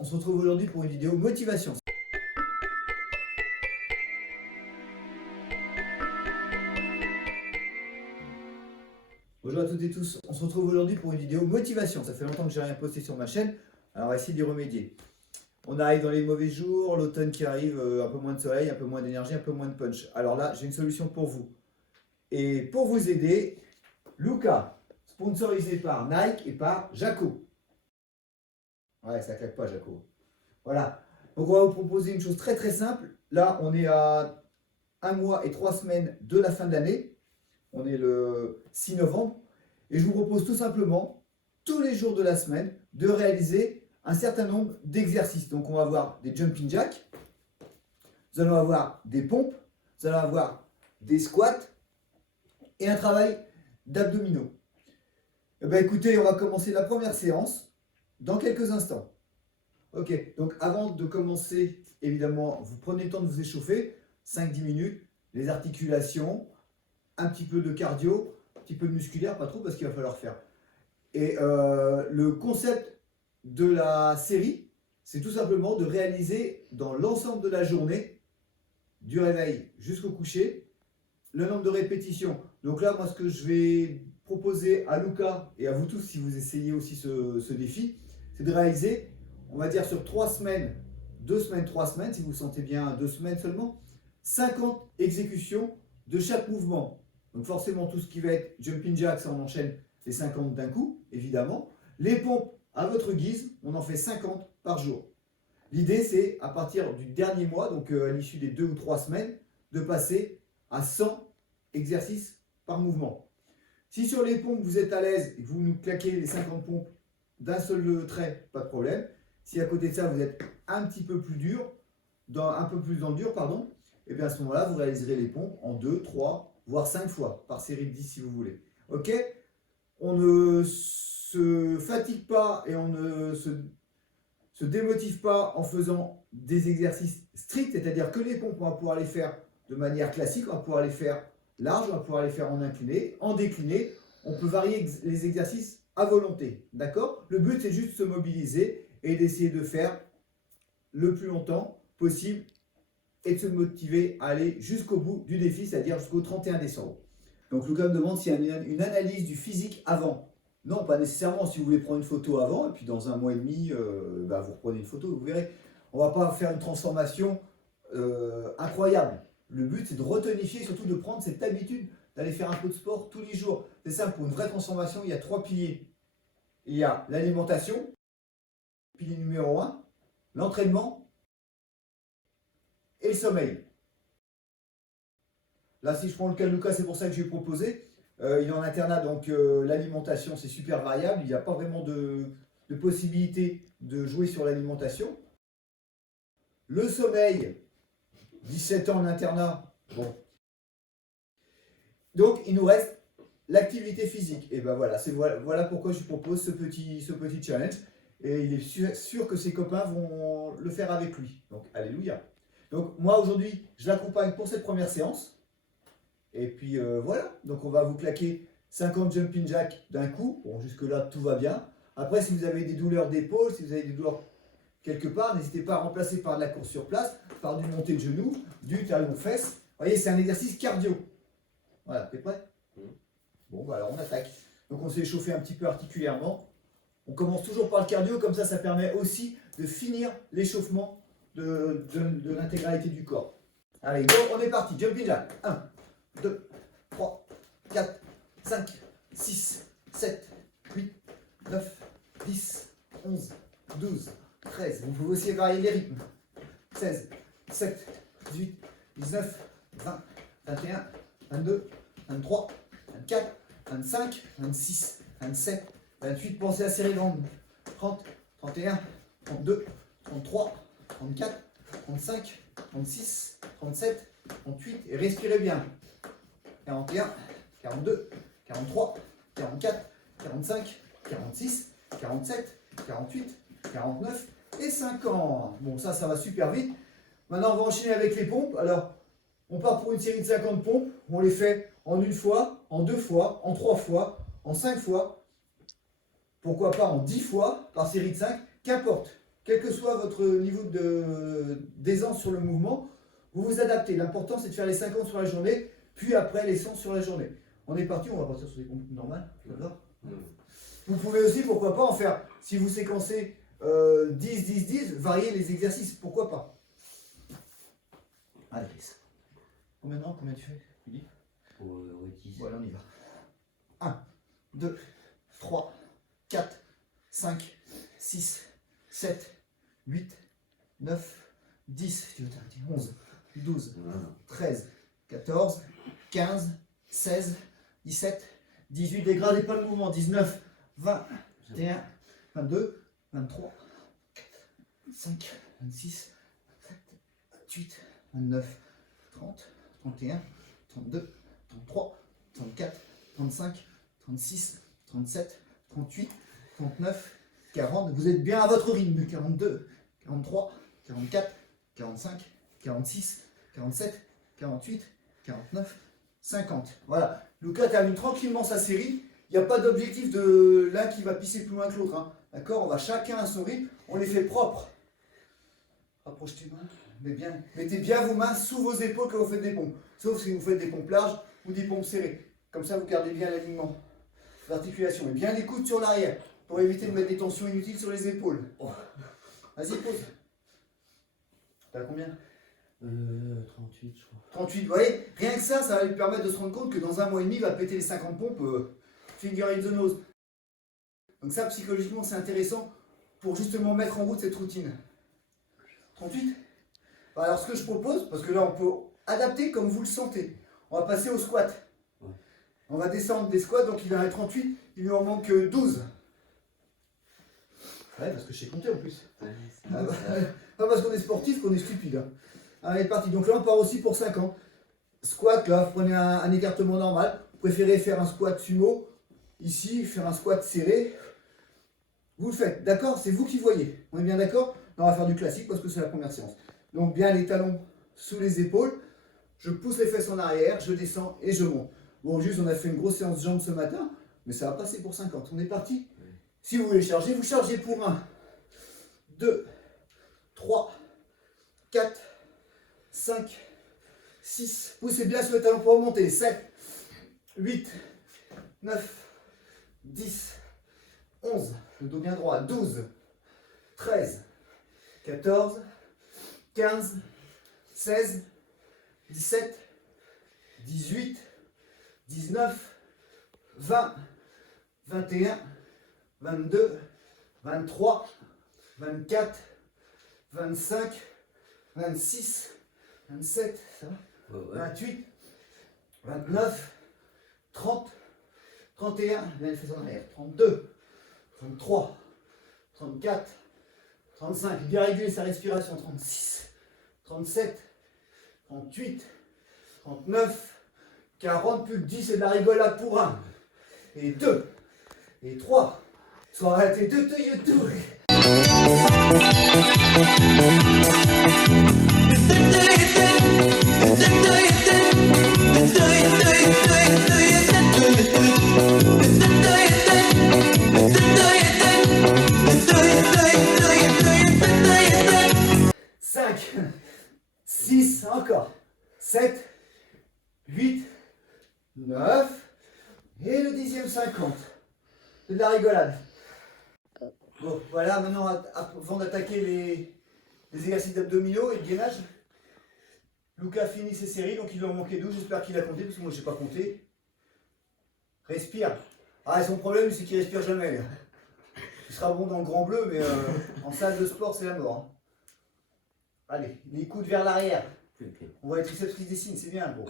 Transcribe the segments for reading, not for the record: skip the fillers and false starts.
on se retrouve aujourd'hui pour une vidéo motivation. Bonjour à toutes et tous, on se retrouve aujourd'hui pour une vidéo motivation. Ça fait longtemps que j'ai rien posté sur ma chaîne, alors on va essayer d'y remédier. On arrive dans les mauvais jours, l'automne qui arrive, un peu moins de soleil, un peu moins d'énergie, un peu moins de punch. Alors là, j'ai une solution pour vous. Et pour vous aider, Luka, sponsorisé par Nike et par Jaco. Ouais, ça claque pas, Jaco. Voilà. Donc on va vous proposer une chose très très simple. Là, on est à 1 mois et 3 semaines de la fin de l'année. On est le 6 novembre. Et je vous propose tout simplement, tous les jours de la semaine, de réaliser un certain nombre d'exercices. Donc on va avoir des jumping jacks, nous allons avoir des pompes, nous allons avoir des squats et un travail d'abdominaux. Eh bien, écoutez, on va commencer la première séance dans quelques instants. Ok, donc avant de commencer, évidemment, vous prenez le temps de vous échauffer, 5-10 minutes, les articulations, un petit peu de cardio, un petit peu de musculaire, pas trop parce qu'il va falloir faire. Et le concept de la série, c'est tout simplement de réaliser dans l'ensemble de la journée, du réveil jusqu'au coucher, le nombre de répétitions. Donc là, moi, ce que je vais proposer à Luka et à vous tous, si vous essayez aussi ce défi, c'est de réaliser, on va dire sur 3 semaines, 2 semaines, 3 semaines, si vous sentez bien 2 semaines seulement, 50 exécutions de chaque mouvement. Donc forcément, tout ce qui va être jumping jack, ça on enchaîne les 50 d'un coup, évidemment. Les pompes, à votre guise, on en fait 50 par jour. L'idée, c'est à partir du dernier mois, donc à l'issue des 2 ou 3 semaines, de passer à 100 exercices par mouvement. Si sur les pompes, vous êtes à l'aise et que vous nous claquez les 50 pompes d'un seul trait, pas de problème. Si à côté de ça, vous êtes un petit peu plus dur, un peu plus dans le dur, pardon, et bien à ce moment-là, vous réaliserez les pompes en 2, 3, voire 5 fois, par série de 10 si vous voulez. Ok? On ne se fatigue pas et on ne se démotive pas en faisant des exercices stricts, c'est-à-dire que les pompes, on va pouvoir les faire de manière classique, on va pouvoir les faire large, on va pouvoir les faire en incliné, en décliné, on peut varier les exercices à volonté, d'accord? Le but, c'est juste de se mobiliser et d'essayer de faire le plus longtemps possible et de se motiver à aller jusqu'au bout du défi, c'est-à-dire jusqu'au 31 décembre. Donc Lucas me demande s'il y a une analyse du physique avant. Non, pas nécessairement. Si vous voulez prendre une photo avant, et puis dans 1 mois et demi, vous reprenez une photo, vous verrez. On ne va pas faire une transformation incroyable. Le but, c'est de retonifier, surtout de prendre cette habitude d'aller faire un peu de sport tous les jours. C'est simple, pour une vraie transformation, il y a 3 piliers. Il y a l'alimentation, pilier numéro 1, l'entraînement et le sommeil. Là, si je prends le cas de Lucas, c'est pour ça que j'ai proposé. Il est en internat, donc l'alimentation, c'est super variable. Il n'y a pas vraiment de possibilité de jouer sur l'alimentation. Le sommeil, 17 ans en internat, bon. Donc, il nous reste l'activité physique. Et ben voilà pourquoi je propose ce petit challenge. Et il est sûr que ses copains vont le faire avec lui. Donc, alléluia. Donc, moi, aujourd'hui, je l'accompagne pour cette première séance. Et puis voilà, donc on va vous claquer 50 jumping jacks d'un coup. Bon, jusque-là, tout va bien. Après, si vous avez des douleurs d'épaule, si vous avez des douleurs quelque part, n'hésitez pas à remplacer par de la course sur place, par du monté de genoux, du talon-fesse. Vous voyez, c'est un exercice cardio. Voilà, t'es prêt? Bon, bah alors on attaque. Donc on s'est échauffé un petit peu articulairement. On commence toujours par le cardio, comme ça permet aussi de finir l'échauffement de l'intégralité du corps. Allez, go, on est parti. Jumping jack. 1, 2, 3, 4, 5, 6, 7, 8, 9, 10, 11, 12, 13. Vous pouvez aussi varier les rythmes. 16, 17, 18, 19, 20, 21, 22, 23, 24, 25, 26, 27, 28. Pensez à serrer les jambes. 30, 31, 32, 33, 34, 35, 36, 37, 38. Et respirez bien. 41, 42, 43, 44, 45, 46, 47, 48, 49 et 50. Bon, ça va super vite. Maintenant, on va enchaîner avec les pompes. Alors, on part pour une série de 50 pompes. On les fait en 1 fois, en 2 fois, en 3 fois, en 5 fois. Pourquoi pas en 10 fois par série de 5. Qu'importe quel que soit votre niveau d'aisance sur le mouvement, vous vous adaptez. L'important, c'est de faire les 50 sur la journée, puis après les 100 sur la journée. On est parti, on va partir sur des pompes normales, d'accord? Vous pouvez aussi, pourquoi pas, en faire, si vous séquencez 10, 10, 10, varier les exercices, pourquoi pas? Allez, combien tu fais, Philippe? 10. Voilà, on y va. 1, 2, 3, 4, 5, 6, 7, 8, 9, 10, 11, 12, 13, 14, 15, 16, 17, 18, dégradez pas le mouvement, 19, 20, 21, 22, 23, 25, 26, 27, 28, 29, 30, 31, 32, 33, 34, 35, 36, 37, 38, 39, 40. Vous êtes bien à votre rythme. 42, 43, 44, 45, 46, 47, 48, 49, 50. Voilà. Lucas termine tranquillement sa série. Il n'y a pas d'objectif de l'un qui va pisser plus loin que l'autre. Hein. D'accord? On va chacun à son rythme. On les fait propres. Rapproche tes mains. Mais bien, mettez bien vos mains sous vos épaules quand vous faites des pompes. Sauf si vous faites des pompes larges ou des pompes serrées. Comme ça, vous gardez bien l'alignement. L'articulation. Et bien les coudes sur l'arrière. Pour éviter de mettre des tensions inutiles sur les épaules. Vas-y, pose. T'as combien? 38, je crois. 38, vous voyez? Rien que ça va lui permettre de se rendre compte que dans un mois et demi, il va péter les 50 pompes finger in the nose. Donc ça, psychologiquement, c'est intéressant pour justement mettre en route cette routine. 38? Alors ce que je propose, parce que là on peut adapter comme vous le sentez. On va passer au squat. On va descendre des squats, donc il en a 38, il lui en manque 12. Ouais, parce que je sais compter en plus. Pas parce qu'on est sportif qu'on est stupide. Hein. Allez, parti. Donc là on part aussi pour 5 ans. Squat, là, vous prenez un écartement normal. Vous préférez faire un squat sumo. Ici, faire un squat serré. Vous le faites, d'accord? C'est vous qui voyez. On est bien d'accord? On va faire du classique parce que c'est la première séance. Donc bien les talons sous les épaules. Je pousse les fesses en arrière, je descends et je monte. Bon, juste on a fait une grosse séance jambes ce matin, mais ça va passer pour 50. On est parti? Si vous voulez charger, vous chargez pour 1, 2, 3, 4, 5, 6. Poussez bien sur les talons pour remonter. 7, 8, 9, 10, 11. Le dos bien droit. 12, 13, 14, 15, 16, 17, 18, 19, 20, 21, 22, 23, 24, 25, 26, 27, ça va, 28, 29, 30, 31, bien les fesses en arrière, 32, 33, 34, 35, bien réguler sa respiration, 36, 37, 38, 39, 40, plus que 10, c'est de la rigolade pour 1, et 2, et 3, soit arrêté de te YouTube. Encore 7, 8, 9 et le 10e 50. C'est de la rigolade. Bon, voilà, maintenant avant d'attaquer les exercices d'abdominaux et de gainage, Lucas finit ses séries, donc il lui en manquait 12, j'espère qu'il a compté, parce que moi je n'ai pas compté. Respire. Ah, son problème c'est qu'il respire jamais. Là. Il sera bon dans le grand bleu, mais en salle de sport c'est la mort. Hein. Allez, les coudes vers l'arrière. On voit les triceps qui se dessinent, c'est bien gros.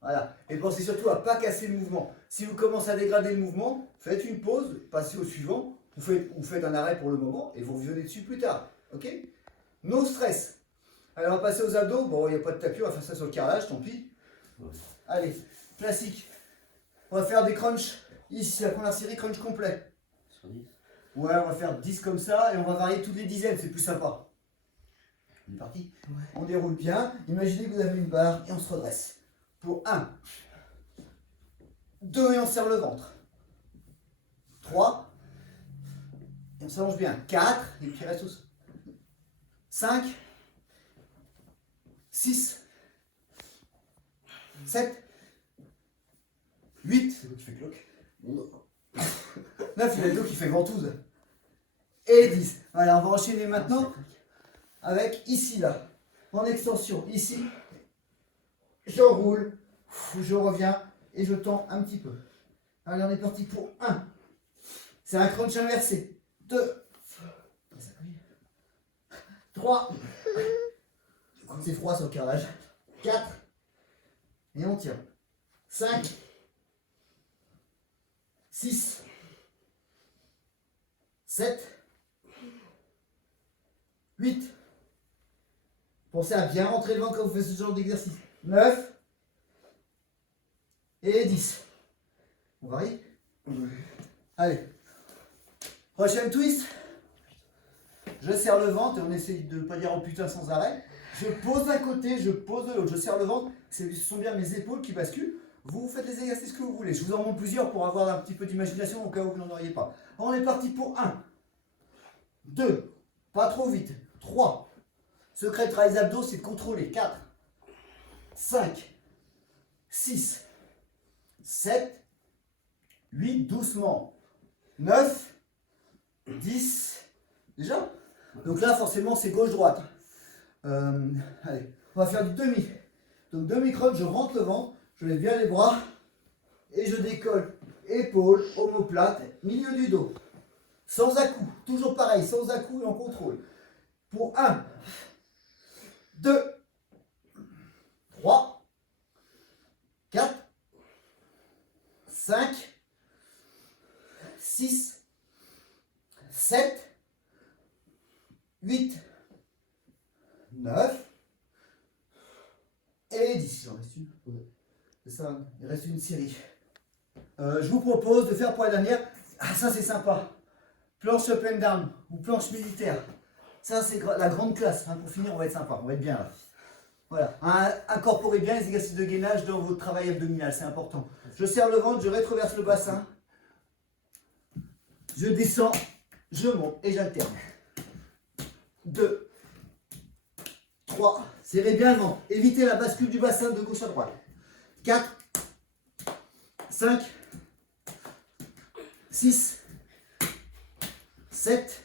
Voilà. Et pensez surtout à ne pas casser le mouvement. Si vous commencez à dégrader le mouvement, faites une pause, passez au suivant, vous faites un arrêt pour le moment et vous revenez dessus plus tard. Ok? No stress. Allez, on va passer aux abdos. Bon, il n'y a pas de tapis, on va faire ça sur le carrelage, tant pis. Allez, classique. On va faire des crunchs. Ici, la première série, crunch complet. Sur 10? Ouais, on va faire 10 comme ça et on va varier toutes les dizaines, c'est plus sympa. On est parti? Ouais. On déroule bien. Imaginez que vous avez une barre et on se redresse. Pour 1, 2 et on serre le ventre. 3, Et on s'allonge bien. 4, et puis reste au sol. 5, 6, 7, 8, c'est toi qui fais cloque. 9, il y a le dos qui fait ventouse. Et 10. Voilà, on va enchaîner maintenant avec ici, là. En extension, ici. J'enroule, je reviens et je tends un petit peu. Allez, on est parti pour 1. C'est un crunch inversé. 2. 3. C'est froid sur le carrelage. 4. Et on tient. 5. 6. 7. 8. Pensez à bien rentrer le ventre quand vous faites ce genre d'exercice. 9. Et 10. On varie? Allez. Prochaine twist. Je serre le ventre et on essaye de ne pas dire oh putain sans arrêt. Je pose d'un côté, je pose de l'autre. Je serre le ventre. Ce sont bien mes épaules qui basculent. Vous faites les exercices que vous voulez. Je vous en montre plusieurs pour avoir un petit peu d'imagination au cas où vous n'en auriez pas. On est parti pour 1. 2. Pas trop vite. 3. Secret de travail des abdos, c'est de contrôler. 4. 5. 6. 7. 8. Doucement. 9. 10. Déjà? Donc là, forcément, c'est gauche-droite. Allez, on va faire du demi. Donc demi-crunch, je rentre le ventre, je lève bien les bras et je décolle. Épaules, omoplate, milieu du dos. Sans à-coups, toujours pareil, sans à-coups et en contrôle. Pour 1, 2, 3, 4, 5, 6, 7, 8, 9 et 10. Il en reste une. C'est ça, il reste une série. Je vous propose de faire pour la dernière. Ah, ça c'est sympa. Planche up and down ou planche militaire. Ça c'est la grande classe. Hein. Pour finir, on va être sympa, on va être bien là. Voilà. Incorporez bien les exercices de gainage dans votre travail abdominal, c'est important. Je serre le ventre, je rétroverse le bassin. Je descends, je monte et j'alterne. 2, 3, serrez bien le ventre. Évitez la bascule du bassin de gauche à droite. 4, 5, 6, 7,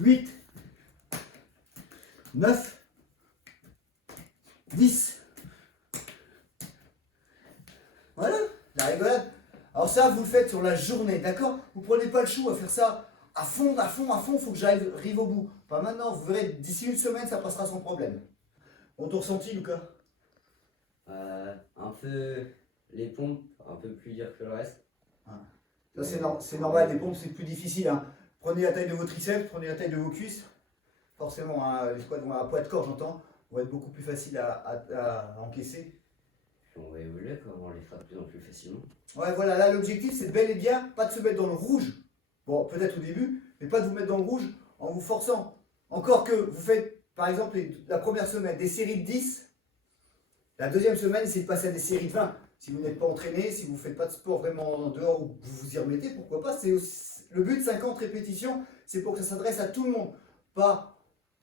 8, 9, 10. Voilà, la rigolade. Alors ça, vous le faites sur la journée, d'accord? Vous ne prenez pas le chou à faire ça à fond, il faut que j'arrive au bout. Pas maintenant, vous verrez, d'ici une semaine, ça passera sans problème. On t'a ressenti, Lucas? Un peu les pompes, un peu plus dur que le reste. Ça, c'est normal, les pompes, c'est plus difficile. Hein. Prenez la taille de vos triceps, prenez la taille de vos cuisses. Forcément, hein, les squats vont à poids de corps, j'entends, vont être beaucoup plus faciles à encaisser. Puis on va évoluer, quoi, on les fera de plus en plus facilement. Ouais, voilà, là, l'objectif, c'est bel et bien, pas de se mettre dans le rouge. Bon, peut-être au début, mais pas de vous mettre dans le rouge en vous forçant. Encore que vous faites, par exemple, la première semaine, des séries de 10. La deuxième semaine, c'est de passer à des séries de 20. Si vous n'êtes pas entraîné, si vous ne faites pas de sport vraiment en dehors ou vous vous y remettez, pourquoi pas. C'est aussi, le but de 50 répétitions, c'est pour que ça s'adresse à tout le monde. Pas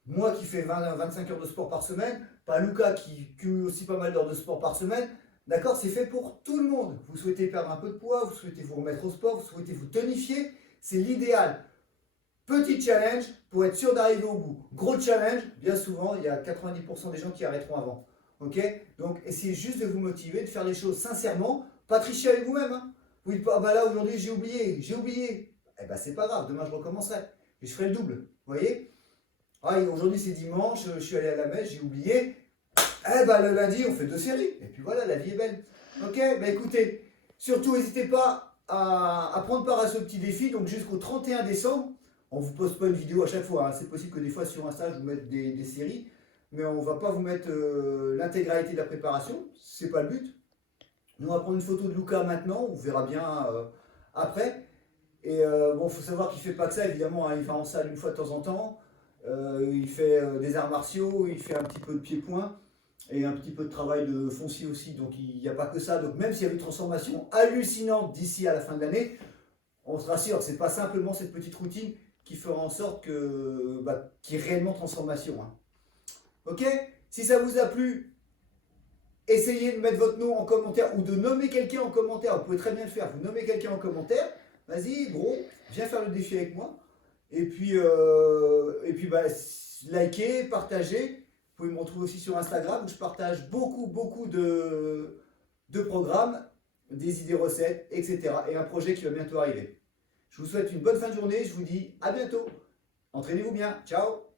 moi qui fais 25 heures de sport par semaine, pas Lucas qui cumule aussi pas mal d'heures de sport par semaine. D'accord, c'est fait pour tout le monde. Vous souhaitez perdre un peu de poids, vous souhaitez vous remettre au sport, vous souhaitez vous tonifier. C'est l'idéal. Petit challenge pour être sûr d'arriver au bout. Gros challenge, bien souvent, il y a 90% des gens qui arrêteront avant. Ok? Donc, essayez juste de vous motiver, de faire les choses sincèrement. Pas tricher avec vous-même. Hein. Vous dites pas, ah bah là, aujourd'hui, j'ai oublié. Eh ben, c'est pas grave, demain, je recommencerai. Et je ferai le double. Vous voyez? Ah, aujourd'hui, c'est dimanche, je suis allé à la messe, j'ai oublié. Eh ben, le lundi, on fait 2 séries. Et puis voilà, la vie est belle. Ok? Ben, écoutez, surtout, n'hésitez pas à prendre part à ce petit défi. Donc, jusqu'au 31 décembre, on ne vous poste pas une vidéo à chaque fois. Hein. C'est possible que des fois, sur Insta, je vous mette des séries. Mais on ne va pas vous mettre l'intégralité de la préparation, c'est pas le but. Nous, on va prendre une photo de Lucas maintenant, on verra bien après. Et bon, il faut savoir qu'il ne fait pas que ça, évidemment, hein. Il fait en salle une fois de temps en temps, il fait des arts martiaux, il fait un petit peu de pied-point et un petit peu de travail de foncier aussi, donc il n'y a pas que ça. Donc même s'il y a une transformation hallucinante d'ici à la fin de l'année, on se rassure, c'est pas simplement cette petite routine qui fera en sorte que, qu'il y ait réellement transformation. Hein. Ok? Si ça vous a plu, essayez de mettre votre nom en commentaire ou de nommer quelqu'un en commentaire. Vous pouvez très bien le faire. Vous nommez quelqu'un en commentaire. Vas-y, gros, viens faire le défi avec moi. Et puis likez, partagez. Vous pouvez me retrouver aussi sur Instagram où je partage beaucoup de programmes, des idées recettes, etc. Et un projet qui va bientôt arriver. Je vous souhaite une bonne fin de journée. Je vous dis à bientôt. Entraînez-vous bien. Ciao.